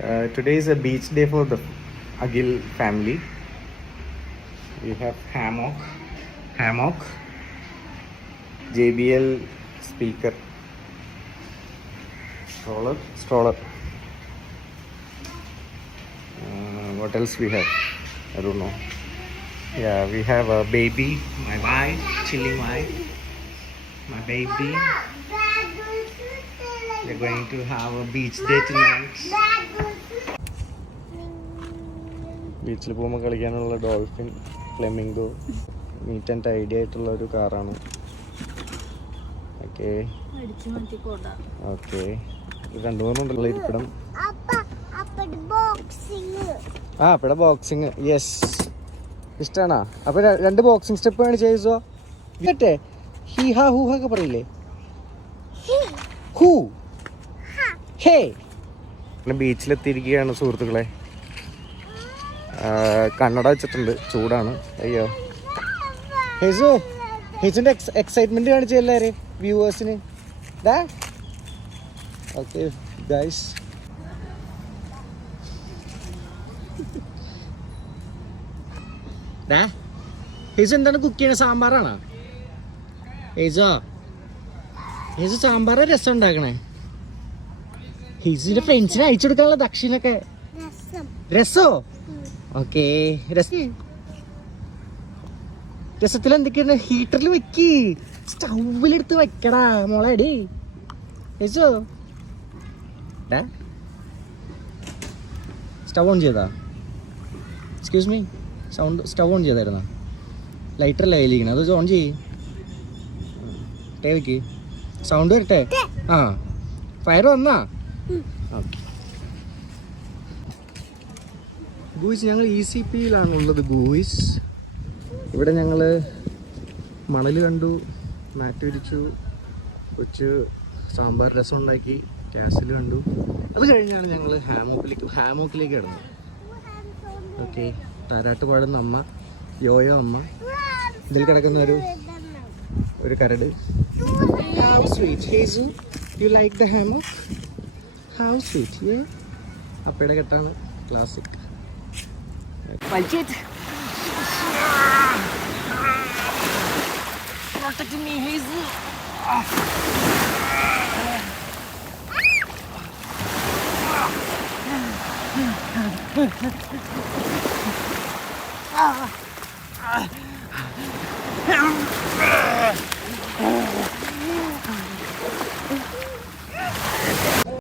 Today is a beach day for the Agil family. We have hammock, JBL speaker, stroller. What else we have? I don't know. Yeah, we have a baby, my wife, chilling wife, my baby. We're going to have a beach day tonight. ബീച്ചിൽ പോകുമ്പോൾ കളിക്കാനുള്ള dolphin, flamingo, neat and tidy ആയിട്ടുള്ള ഒരു കാറാണ്. Okay okay, 2-3 ഉണ്ടല്ലോ ഇരിപ്പിടം. ഇവിടെ boxing, yes, ഇഷ്ടമാണോ? അപ്പൊ 2 ബോക്സിങ് സ്റ്റെപ്പ് വേണം ചെയ്തോ. കേട്ടെ, ഹീ ഹാ ഹൂ ഒക്കെ പറയില്ലേ? ഹൂ ഹേ. ബീച്ചിലെത്തിയിരിക്കുകയാണ് സുഹൃത്തുക്കളെ. കണ്ണട വെച്ചിട്ടുണ്ട്, ചൂടാണ്. അയ്യോ, ഹെസിന്റെ എക്സൈറ്റ്മെന്റ് കാണിച്ചു എല്ലാവരും വ്യൂവേഴ്സിന്. ഓക്കെ ഗൈസ്, ഹെസു എന്താണ് കുക്ക് ചെയ്യണത്? സാമ്പാറാണോ? ഹെസു സാമ്പാറ് രസം ഉണ്ടാക്കണേ. ഹിസിന്റെ ഫ്രണ്ട്സിനെ അയച്ചു കൊടുക്കാനുള്ള ദക്ഷിണൊക്കെ. രസോ? ഓക്കെ, രസത്തിൽ എന്തൊക്കെയാണ്? ഹീറ്ററിൽ വെക്ക്, സ്റ്റൗവിലെടുത്ത് വെക്കടാ മോളെ. ഡി ഹിസു, സ്റ്റവ് ഓൺ ചെയ്താ? എക്സ്ക്യൂസ് മീ, സ്റ്റവ് ഓൺ ചെയ്തായിരുന്നോ? ലൈറ്ററല്ല കയ്യിലിരിക്കണം, അത് ഓൺ ചെയ്യ്. വെക്ക്, സൗണ്ട് വരട്ടെ. ആ, ഫയർ വന്നാ? ഓക്കെ ഗൂയിസ്, ഞങ്ങൾ ECPയിലാണുള്ളത് ഗൂയിസ്. ഇവിടെ ഞങ്ങൾ മണൽ കണ്ടു, മാറ്റ് വിരിച്ചു, കൊച്ച് സാമ്പാർ രസം ഉണ്ടാക്കി, കാസിൽ കണ്ടു. അത് കഴിഞ്ഞാണ് ഞങ്ങൾ ഹാമോക്കിലേക്ക് കിടന്നത്. ഓക്കെ, താരാട്ട് പാടുന്ന അമ്മ, യോയോ അമ്മ, ഇതിൽ കിടക്കുന്ന ഒരു കരട്. How sweet, Hazel, you like the hammock? How sweet, yeah? അപ്പയുടെ കെട്ടാണ്, ക്ലാസിക്. Protect me, Hazel.